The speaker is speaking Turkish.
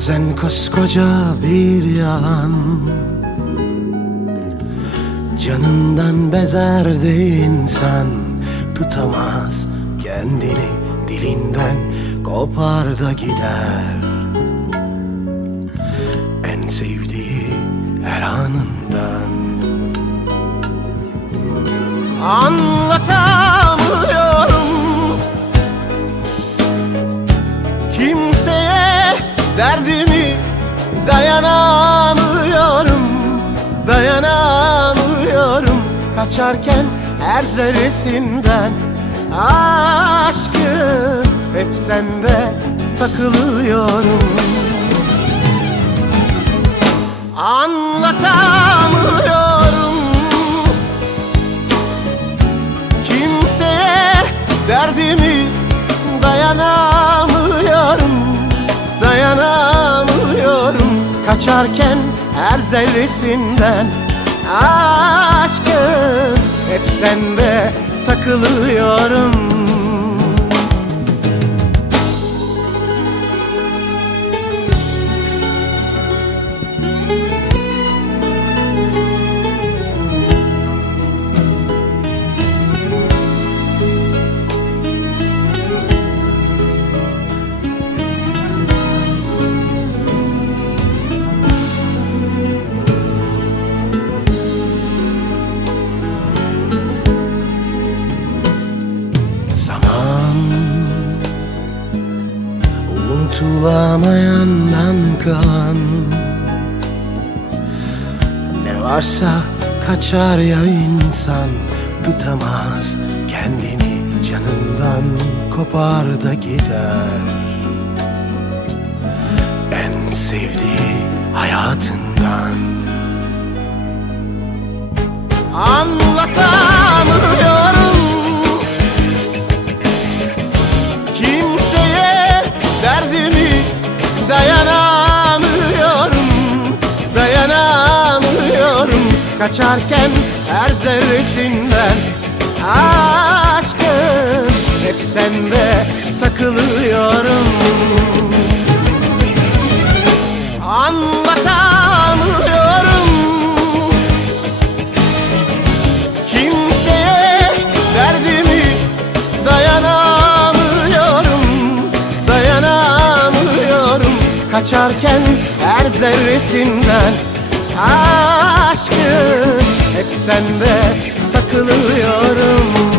Sen koskoca bir yalan Canından bezerdi insan Tutamaz kendini dilinden Kopar da gider. En sevdiği her anından. Anlatamıyorum. Kimseye derdimi dayanamıyorum Dayanamıyorum. Kaçarken her zerresinden Aşkım hep sende takılıyorum. Anlatamıyorum. Kimseye derdimi dayanamıyorum Kaçarken her zerresinden Aşkım hep sende takılıyorum Unutulamayandan kalan Ne varsa kaçar ya insan Tutamaz kendini canından Kopar da gider. En sevdiği hayatından Kaçarken her zerresinden Aşkım hep sende takılıyorum. Anlatamıyorum. Kimseye derdimi dayanamıyorum Dayanamıyorum. Kaçarken her zerresinden Aşkım. Hep sende takılıyorum